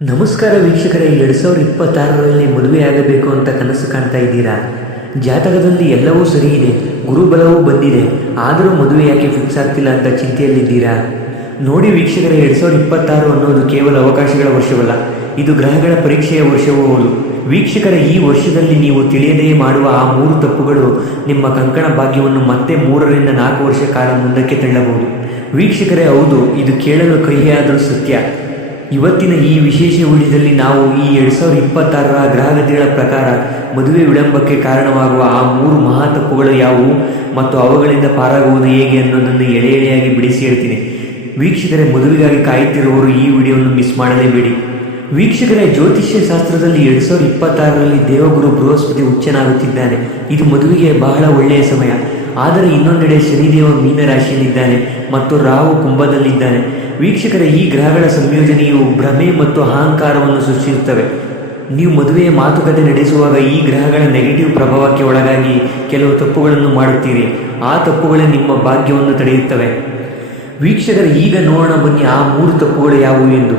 ನಮಸ್ಕಾರ ವೀಕ್ಷಕರೇ, 2026ರಲ್ಲಿ ಮದುವೆಯಾಗಬೇಕು ಅಂತ ಕನಸು ಕಾಣ್ತಾ ಇದ್ದೀರಾ? ಜಾತಕದಲ್ಲಿ ಎಲ್ಲವೂ ಸರಿ ಇದೆ, ಗುರುಬಲವೂ ಬಂದಿದೆ, ಆದರೂ ಮದುವೆ ಯಾಕೆ ಫಿಕ್ಸ್ ಆಗ್ತಿಲ್ಲ ಅಂತ ಚಿಂತೆಯಲ್ಲಿದ್ದೀರಾ? ನೋಡಿ ವೀಕ್ಷಕರೇ, 2026 ಅನ್ನೋದು ಕೇವಲ ಅವಕಾಶಗಳ ವರ್ಷವಲ್ಲ, ಇದು ಗ್ರಹಗಳ ಪರೀಕ್ಷೆಯ ವರ್ಷವೂ ಹೌದು. ವೀಕ್ಷಕರೇ, ಈ ವರ್ಷದಲ್ಲಿ ನೀವು ತಿಳಿಯದೇ ಮಾಡುವ ಆ 3 ತಪ್ಪುಗಳು ನಿಮ್ಮ ಕಂಕಣ ಭಾಗ್ಯವನ್ನು ಮತ್ತೆ 3ರಿಂದ 4 ವರ್ಷ ಕಾಲ ಮುಂದಕ್ಕೆ ತಳ್ಳಬಹುದು. ವೀಕ್ಷಕರೇ, ಹೌದು, ಇದು ಕೇಳಲು ಕಹಿಯಾದರೂ ಸತ್ಯ. ಇವತ್ತಿನ ಈ ವಿಶೇಷ ವಿಡಿಯೋದಲ್ಲಿ ನಾವು ಈ 2026ರ ಗ್ರಹಗತಿಗಳ ಪ್ರಕಾರ ಮದುವೆ ವಿಳಂಬಕ್ಕೆ ಕಾರಣವಾಗುವ ಆ 3 ಮಹಾ ತಪ್ಪುಗಳು ಯಾವುವು ಮತ್ತು ಅವುಗಳಿಂದ ಪಾರಾಗುವುದು ಹೇಗೆ ಅನ್ನೋದನ್ನು ಎಳೆಯಾಗಿ ಬಿಡಿಸಿ ಹೇಳ್ತೀನಿ. ವೀಕ್ಷಕರೇ, ಮದುವೆಗಾಗಿ ಕಾಯುತ್ತಿರುವವರು ಈ ವಿಡಿಯೋವನ್ನು ಮಿಸ್ ಮಾಡಲೇಬೇಡಿ. ವೀಕ್ಷಕರೇ, ಜ್ಯೋತಿಷ್ಯ ಶಾಸ್ತ್ರದಲ್ಲಿ 2026ರಲ್ಲಿ ದೇವಗುರು ಬೃಹಸ್ಪತಿ ಉಚ್ಚನಾಗುತ್ತಿದ್ದಾನೆ. ಇದು ಮದುವೆಗೆ ಬಹಳ ಒಳ್ಳೆಯ ಸಮಯ. ಆದರೆ ಇನ್ನೊಂದೆಡೆ ಶನಿದೇವ ಮೀನರಾಶಿಯಲ್ಲಿದ್ದಾನೆ ಮತ್ತು ರಾಹು ಕುಂಭದಲ್ಲಿದ್ದಾನೆ. ವೀಕ್ಷಕರೇ, ಈ ಗ್ರಹಗಳ ಸಂಯೋಜನೆಯು ಭ್ರಮೆ ಮತ್ತು ಅಹಂಕಾರವನ್ನು ಸೃಷ್ಟಿಸುತ್ತವೆ. ನೀವು ಮದುವೆಯ ಮಾತುಕತೆ ನಡೆಸುವಾಗ ಈ ಗ್ರಹಗಳ ನೆಗೆಟಿವ್ ಪ್ರಭಾವಕ್ಕೆ ಒಳಗಾಗಿ ಕೆಲವು ತಪ್ಪುಗಳನ್ನು ಮಾಡುತ್ತೀರಿ. ಆ ತಪ್ಪುಗಳೇ ನಿಮ್ಮ ಭಾಗ್ಯವನ್ನು ತಡೆಯುತ್ತವೆ. ವೀಕ್ಷಕರೇ, ಈಗ ನೋಡೋಣ ಬನ್ನಿ ಆ 3 ತಪ್ಪುಗಳು ಯಾವುವು ಎಂದು.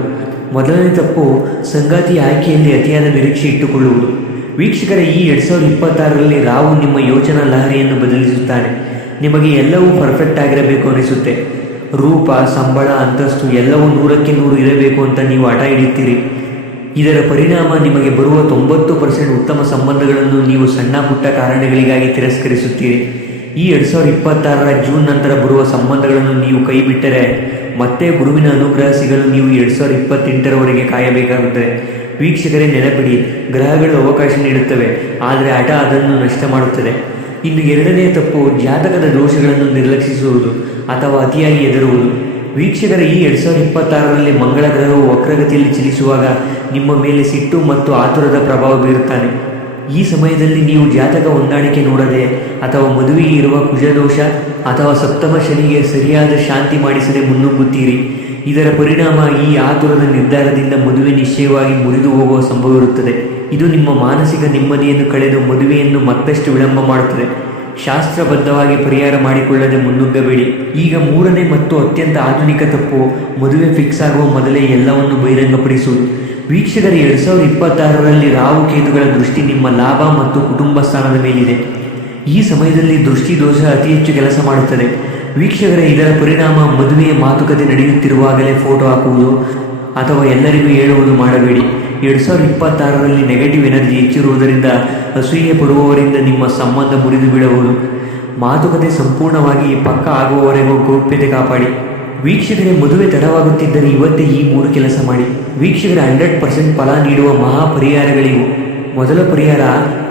ಮೊದಲನೇ ತಪ್ಪು, ಸಂಗಾತಿಯ ಆಯ್ಕೆಯಲ್ಲಿ ಅತಿಯಾದ ನಿರೀಕ್ಷೆ ಇಟ್ಟುಕೊಳ್ಳುವುದು. ವೀಕ್ಷಕರೇ, ಈ 2026ರಲ್ಲಿ ರಾಹು ನಿಮ್ಮ ಯೋಚನಾ ಲಹರಿಯನ್ನು ಬದಲಿಸುತ್ತಾನೆ. ನಿಮಗೆ ಎಲ್ಲವೂ ಪರ್ಫೆಕ್ಟ್ ಆಗಿರಬೇಕು ಅನಿಸುತ್ತೆ. ರೂಪ, ಸಂಬಳ, ಅಂತಸ್ತು ಎಲ್ಲವೂ 100ಕ್ಕೆ 100 ಇರಬೇಕು ಅಂತ ನೀವು ಹಠ ಹಿಡಿಯುತ್ತೀರಿ. ಇದರ ಪರಿಣಾಮ ನಿಮಗೆ ಬರುವ 90% ಉತ್ತಮ ಸಂಬಂಧಗಳನ್ನು ನೀವು ಸಣ್ಣ ಪುಟ್ಟ ಕಾರಣಗಳಿಗಾಗಿ ತಿರಸ್ಕರಿಸುತ್ತೀರಿ. ಈ 2026ರ ಜೂನ್ ನಂತರ ಬರುವ ಸಂಬಂಧಗಳನ್ನು ನೀವು ಕೈ ಬಿಟ್ಟರೆ ಮತ್ತೆ ಗುರುವಿನ ಅನುಗ್ರಹ ಸಿಗಲು ನೀವು 2028ರವರೆಗೆ ಕಾಯಬೇಕಾಗುತ್ತದೆ. ವೀಕ್ಷಕರೇ, ನೆನಪಿಡಿ, ಗ್ರಹಗಳು ಅವಕಾಶ ನೀಡುತ್ತವೆ, ಆದರೆ ಹಠ ಅದನ್ನು ನಷ್ಟ ಮಾಡುತ್ತದೆ. ಇನ್ನು ಎರಡನೇ ತಪ್ಪು, ಜಾತಕದ ದೋಷಗಳನ್ನು ನಿರ್ಲಕ್ಷಿಸುವುದು ಅಥವಾ ಅತಿಯಾಗಿ ಹೆದರುವುದು. ವೀಕ್ಷಕರ, ಈ 2026ರಲ್ಲಿ ಮಂಗಳ ಗ್ರಹವು ವಕ್ರಗತಿಯಲ್ಲಿ ಚಲಿಸುವಾಗ ನಿಮ್ಮ ಮೇಲೆ ಸಿಟ್ಟು ಮತ್ತು ಆತುರದ ಪ್ರಭಾವ ಬೀರುತ್ತಾನೆ. ಈ ಸಮಯದಲ್ಲಿ ನೀವು ಜಾತಕ ಹೊಂದಾಣಿಕೆ ನೋಡದೆ ಅಥವಾ ಮದುವೆಗೆ ಇರುವ ಕುಜದೋಷ ಅಥವಾ ಸಪ್ತಮ ಶನಿಗೆ ಸರಿಯಾದ ಶಾಂತಿ ಮಾಡಿಸದೆ ಮುನ್ನುಗ್ಗುತ್ತೀರಿ. ಇದರ ಪರಿಣಾಮ ಈ ಆತುರದ ನಿರ್ಧಾರದಿಂದ ಮದುವೆ ನಿಶ್ಚಯವಾಗಿ ಮುರಿದು ಹೋಗುವ ಸಂಭವವಿರುತ್ತದೆ. ಇದು ನಿಮ್ಮ ಮಾನಸಿಕ ನೆಮ್ಮದಿಯನ್ನು ಕಳೆದು ಮದುವೆಯನ್ನು ಮತ್ತಷ್ಟು ವಿಳಂಬ ಮಾಡುತ್ತದೆ. ಶಾಸ್ತ್ರಬದ್ಧವಾಗಿ ಪರಿಹಾರ ಮಾಡಿಕೊಳ್ಳದೆ ಮುನ್ನುಗ್ಗಬೇಡಿ. ಈಗ 3ನೇ ಮತ್ತು ಅತ್ಯಂತ ಆಧುನಿಕ ತಪ್ಪು, ಮದುವೆ ಫಿಕ್ಸ್ ಆಗುವ ಮೊದಲೇ ಎಲ್ಲವನ್ನು ಬಹಿರಂಗಪಡಿಸುವುದು. ವೀಕ್ಷಕರೇ, 2026ರಲ್ಲಿ ರಾಹು ಕೇತುಗಳ ದೃಷ್ಟಿ ನಿಮ್ಮ ಲಾಭ ಮತ್ತು ಕುಟುಂಬ ಸ್ಥಾನದ ಮೇಲಿದೆ. ಈ ಸಮಯದಲ್ಲಿ ದೃಷ್ಟಿ ದೋಷ ಅತಿ ಹೆಚ್ಚು ಕೆಲಸ ಮಾಡುತ್ತದೆ. ವೀಕ್ಷಕರೇ, ಇದರ ಪರಿಣಾಮ ಮದುವೆಯ ಮಾತುಕತೆ ನಡೆಯುತ್ತಿರುವಾಗಲೇ ಫೋಟೋ ಹಾಕುವುದು ಅಥವಾ ಎಲ್ಲರಿಗೂ ಹೇಳುವುದು ಮಾಡಬೇಡಿ. 2026ರಲ್ಲಿ ನೆಗೆಟಿವ್ ಎನರ್ಜಿ ಹೆಚ್ಚಿರುವುದರಿಂದ ಅಸೂಯೆ ಪಡುವವರಿಂದ ನಿಮ್ಮ ಸಂಬಂಧ ಮುರಿದು ಬೀಳಬಹುದು. ಮಾತುಕತೆ ಸಂಪೂರ್ಣವಾಗಿ ಪಕ್ಕ ಆಗುವವರೆಗೂ ಗೌಪ್ಯತೆ ಕಾಪಾಡಿ. ವೀಕ್ಷಕರೇ, ಮದುವೆ ತಡವಾಗುತ್ತಿದ್ದರೆ ಇವತ್ತೇ ಈ 3 ಕೆಲಸ ಮಾಡಿ. ವೀಕ್ಷಕರೇ, 100% ಫಲ ನೀಡುವ ಮಹಾ ಪರಿಹಾರಗಳಿವು. ಮೊದಲ ಪರಿಹಾರ,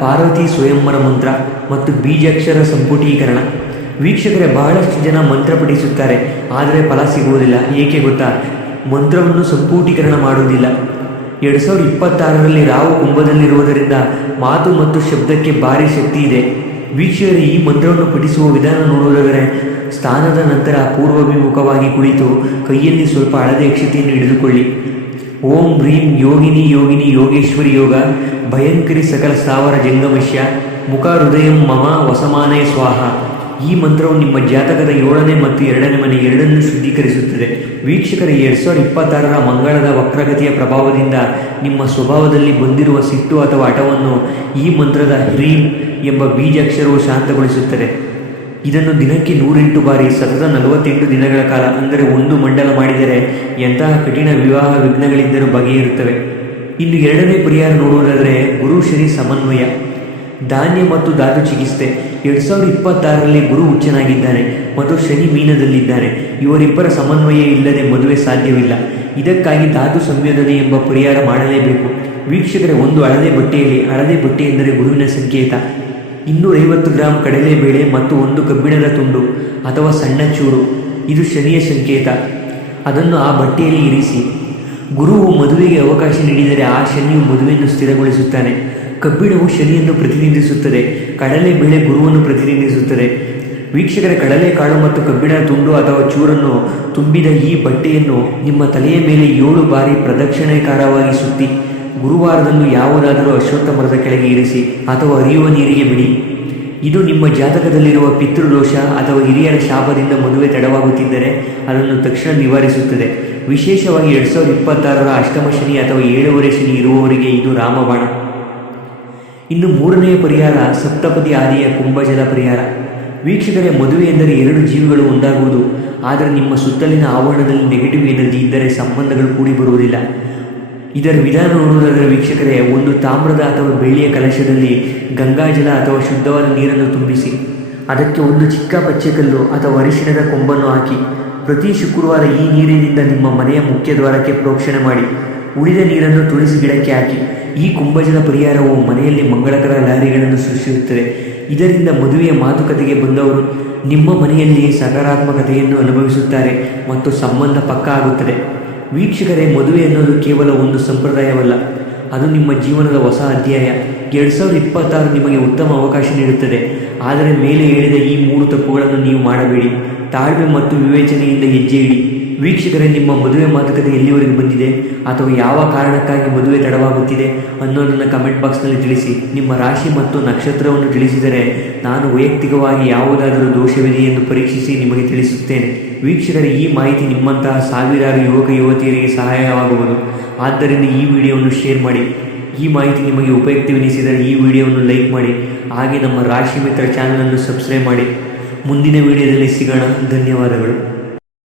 ಪಾರ್ವತಿ ಸ್ವಯಂವರ ಮಂತ್ರ ಮತ್ತು ಬೀಜಾಕ್ಷರ ಸಂಪುಟೀಕರಣ. ವೀಕ್ಷಕರೇ, ಬಹಳಷ್ಟು ಜನ ಮಂತ್ರ ಪಠಿಸುತ್ತಾರೆ, ಆದರೆ ಫಲ ಸಿಗುವುದಿಲ್ಲ. ಏಕೆ ಗೊತ್ತಾ? ಮಂತ್ರವನ್ನು ಸಂಪುಟೀಕರಣ ಮಾಡುವುದಿಲ್ಲ. 2026ರಲ್ಲಿ ರಾಹು ಕುಂಭದಲ್ಲಿರುವುದರಿಂದ ಮಾತು ಮತ್ತು ಶಬ್ದಕ್ಕೆ ಭಾರಿ ಶಕ್ತಿ ಇದೆ. ವೀಕ್ಷಕರೇ, ಈ ಮಂತ್ರವನ್ನು ಪಠಿಸುವ ವಿಧಾನ ನೋಡುವುದಾದರೆ ಸ್ಥಾನದ ನಂತರ ಪೂರ್ವಾಭಿಮುಖವಾಗಿ ಕುಳಿತು ಕೈಯಲ್ಲಿ ಸ್ವಲ್ಪ ಹಳದಿ ಅಕ್ಷತೆಯನ್ನು ಹಿಡಿದುಕೊಳ್ಳಿ. ಓಂ ಹ್ರೀಂ ಯೋಗಿನಿ ಯೋಗಿನಿ ಯೋಗೇಶ್ವರಿ ಯೋಗ ಭಯಂಕರಿ ಸಕಲ ಸ್ಥಾವರ ಜಂಗಮಶ್ಯ ಮುಖ ಹೃದಯಂ ಮಮ ವಸಮಾನಯ ಸ್ವಾಹ. ಈ ಮಂತ್ರವು ನಿಮ್ಮ ಜಾತಕದ 7ನೇ ಮತ್ತು 2ನೇ ಮನೆ ಎರಡನ್ನೂ ಶುದ್ಧೀಕರಿಸುತ್ತದೆ. ವೀಕ್ಷಕರ, 2026ರ ಮಂಗಳದ ವಕ್ರಗತಿಯ ಪ್ರಭಾವದಿಂದ ನಿಮ್ಮ ಸ್ವಭಾವದಲ್ಲಿ ಬಂದಿರುವ ಸಿಟ್ಟು ಅಥವಾ ಹಠವನ್ನು ಈ ಮಂತ್ರದ ಹ್ರೀಂ ಎಂಬ ಬೀಜಾಕ್ಷರವು ಶಾಂತಗೊಳಿಸುತ್ತದೆ. ಇದನ್ನು ದಿನಕ್ಕೆ 108 ಬಾರಿ ಸತತ 48 ದಿನಗಳ ಕಾಲ, ಅಂದರೆ 1 ಮಂಡಲ ಮಾಡಿದರೆ ಎಂತಹ ಕಠಿಣ ವಿವಾಹ ವಿಘ್ನಗಳಿದ್ದರೂ ಬಗೆಯಿರುತ್ತವೆ. ಇನ್ನು 2ನೇ ಪರಿಹಾರ ನೋಡುವುದಾದರೆ ಗುರು ಶನಿ ಸಮನ್ವಯ, ಧಾನ್ಯ ಮತ್ತು ಧಾತು ಚಿಕಿತ್ಸೆ. 2026ರಲ್ಲಿ ಗುರು ಉಚ್ಚನಾಗಿದ್ದಾನೆ ಮತ್ತು ಶನಿ ಮೀನದಲ್ಲಿದ್ದಾನೆ. ಇವರಿಬ್ಬರ ಸಮನ್ವಯ ಇಲ್ಲದೆ ಮದುವೆ ಸಾಧ್ಯವಿಲ್ಲ. ಇದಕ್ಕಾಗಿ ಧಾತು ಸಂಯೋಜನೆ ಎಂಬ ಪರಿಹಾರ ಮಾಡಲೇಬೇಕು. ವೀಕ್ಷಕರೇ, ಒಂದು ಹಳದೆ ಬಟ್ಟೆಯಲ್ಲಿ, ಹಳದೆ ಬಟ್ಟೆ ಎಂದರೆ ಗುರುವಿನ ಸಂಕೇತ, 250 ಗ್ರಾಂ ಕಡಲೆಬೇಳೆ ಮತ್ತು 1 ಕಬ್ಬಿಣದ ತುಂಡು ಅಥವಾ ಸಣ್ಣ ಚೂರು, ಇದು ಶನಿಯ ಸಂಕೇತ. ಅದನ್ನು ಆ ಬಟ್ಟೆಯಲ್ಲಿ ಇರಿಸಿ. ಗುರುವು ಮದುವೆಗೆ ಅವಕಾಶ ನೀಡಿದರೆ ಆ ಶನಿಯು ಮದುವೆಯನ್ನು ಸ್ಥಿರಗೊಳಿಸುತ್ತಾನೆ. ಕಬ್ಬಿಣವು ಶನಿಯನ್ನು ಪ್ರತಿನಿಧಿಸುತ್ತದೆ, ಕಡಲೆಬೇಳೆ ಗುರುವನ್ನು ಪ್ರತಿನಿಧಿಸುತ್ತದೆ. ವೀಕ್ಷಕರ, ಕಡಲೆಕಾಳು ಮತ್ತು ಕಬ್ಬಿಣದ ತುಂಡು ಅಥವಾ ಚೂರನ್ನು ತುಂಬಿದ ಈ ಬಟ್ಟೆಯನ್ನು ನಿಮ್ಮ ತಲೆಯ ಮೇಲೆ 7 ಬಾರಿ ಪ್ರದಕ್ಷಿಣಾಕಾರವಾಗಿ ಸುತ್ತಿ ಗುರುವಾರದಂದು ಯಾವುದಾದರೂ ಅಶ್ವತ್ಥ ಮರದ ಕೆಳಗೆ ಇರಿಸಿ ಅಥವಾ ಹರಿಯುವ ನೀರಿಗೆ ಬಿಡಿ. ಇದು ನಿಮ್ಮ ಜಾತಕದಲ್ಲಿರುವ ಪಿತೃದೋಷ ಅಥವಾ ಹಿರಿಯರ ಶಾಪದಿಂದ ಮದುವೆ ತಡವಾಗುತ್ತಿದ್ದರೆ ಅದನ್ನು ತಕ್ಷಣ ನಿವಾರಿಸುತ್ತದೆ. ವಿಶೇಷವಾಗಿ 2026ರ ಅಷ್ಟಮ ಶನಿ ಅಥವಾ 7ನೇ ಶನಿ ಇರುವವರಿಗೆ ಇದು ರಾಮಬಾಣ. ಇನ್ನು ಮೂರನೆಯ ಪರಿಹಾರ ಸಪ್ತಪದಿ ಆದಿಯ ಕುಂಭಜಲ ಪರಿಹಾರ. ವೀಕ್ಷಕರೇ, ಮದುವೆ ಎಂದರೆ ಎರಡು ಜೀವಿಗಳು ಒಂದಾಗುವುದು. ಆದರೆ ನಿಮ್ಮ ಸುತ್ತಲಿನ ಆವರಣದಲ್ಲಿ ನೆಗೆಟಿವ್ ಎನರ್ಜಿ ಇದ್ದರೆ ಸಂಬಂಧಗಳು ಕೂಡಿ ಬರುವುದಿಲ್ಲ. ಇದರ ವಿಧಾನ ನೋಡುವುದಾದರೆ ವೀಕ್ಷಕರೇ, ಒಂದು ತಾಮ್ರದ ಅಥವಾ ಬೆಳ್ಳಿಯ ಕಲಶದಲ್ಲಿ ಗಂಗಾಜಲ ಅಥವಾ ಶುದ್ಧವಾದ ನೀರನ್ನು ತುಂಬಿಸಿ ಅದಕ್ಕೆ ಒಂದು ಚಿಕ್ಕ ಪಚ್ಚೆಕಲ್ಲು ಅಥವಾ ಅರಿಶಿಣದ ಕೊಂಬನ್ನು ಹಾಕಿ ಪ್ರತಿ ಶುಕ್ರವಾರ ಈ ನೀರಿನಿಂದ ನಿಮ್ಮ ಮನೆಯ ಮುಖ್ಯ ದ್ವಾರಕ್ಕೆ ಪ್ರೋಕ್ಷಣೆ ಮಾಡಿ ಉಳಿದ ನೀರನ್ನು ತುಳಸಿ ಗಿಡಕ್ಕೆ ಹಾಕಿ. ಈ ಕುಂಭಜಲ ಪರಿಹಾರವು ಮನೆಯಲ್ಲಿ ಮಂಗಳಕರ ಲಹರಿಗಳನ್ನು ಸೃಷ್ಟಿಸುತ್ತದೆ. ಇದರಿಂದ ಮದುವೆಯ ಮಾತುಕತೆಗೆ ಬಂದವರು ನಿಮ್ಮ ಮನೆಯಲ್ಲಿ ಸಕಾರಾತ್ಮಕತೆಯನ್ನು ಅನುಭವಿಸುತ್ತಾರೆ ಮತ್ತು ಸಂಬಂಧ ಪಕ್ಕಾ ಆಗುತ್ತದೆ. ವೀಕ್ಷಕರೇ, ಮದುವೆ ಅನ್ನೋದು ಕೇವಲ ಒಂದು ಸಂಪ್ರದಾಯವಲ್ಲ, ಅದು ನಿಮ್ಮ ಜೀವನದ ಹೊಸ ಅಧ್ಯಾಯ. 2026 ನಿಮಗೆ ಉತ್ತಮ ಅವಕಾಶ ನೀಡುತ್ತದೆ. ಆದರೆ ಮೇಲೆ ಹೇಳಿದ ಈ 3 ತಪ್ಪುಗಳನ್ನು ನೀವು ಮಾಡಬೇಡಿ. ತಾಳ್ಮೆ ಮತ್ತು ವಿವೇಚನೆಯಿಂದ ಹೆಜ್ಜೆ ಇಡಿ. ವೀಕ್ಷಕರೇ, ನಿಮ್ಮ ಮದುವೆ ಮಾತುಕತೆ ಎಲ್ಲಿವರೆಗೆ ಬಂದಿದೆ ಅಥವಾ ಯಾವ ಕಾರಣಕ್ಕಾಗಿ ಮದುವೆ ತಡವಾಗುತ್ತಿದೆ ಅನ್ನೋದನ್ನು ಕಮೆಂಟ್ ಬಾಕ್ಸ್ನಲ್ಲಿ ತಿಳಿಸಿ. ನಿಮ್ಮ ರಾಶಿ ಮತ್ತು ನಕ್ಷತ್ರವನ್ನು ತಿಳಿಸಿದರೆ ನಾನು ವೈಯಕ್ತಿಕವಾಗಿ ಯಾವುದಾದರೂ ದೋಷವಿದೆ ಎಂದು ಪರೀಕ್ಷಿಸಿ ನಿಮಗೆ ತಿಳಿಸುತ್ತೇನೆ. ವೀಕ್ಷಕರೇ, ಈ ಮಾಹಿತಿ ನಿಮ್ಮಂತಹ ಸಾವಿರಾರು ಯುವಕ ಯುವತಿಯರಿಗೆ ಸಹಾಯವಾಗುವುದು. ಆದ್ದರಿಂದ ಈ ವಿಡಿಯೋವನ್ನು ಶೇರ್ ಮಾಡಿ. ಈ ಮಾಹಿತಿ ನಿಮಗೆ ಉಪಯುಕ್ತವೆನಿಸಿದರೆ ಈ ವಿಡಿಯೋವನ್ನು ಲೈಕ್ ಮಾಡಿ. ಹಾಗೆ ನಮ್ಮ ರಾಶಿ ಮಿತ್ರ ಚಾನಲನ್ನು ಸಬ್ಸ್ಕ್ರೈಬ್ ಮಾಡಿ. ಮುಂದಿನ ವಿಡಿಯೋದಲ್ಲಿ ಸಿಗೋಣ. ಧನ್ಯವಾದಗಳು.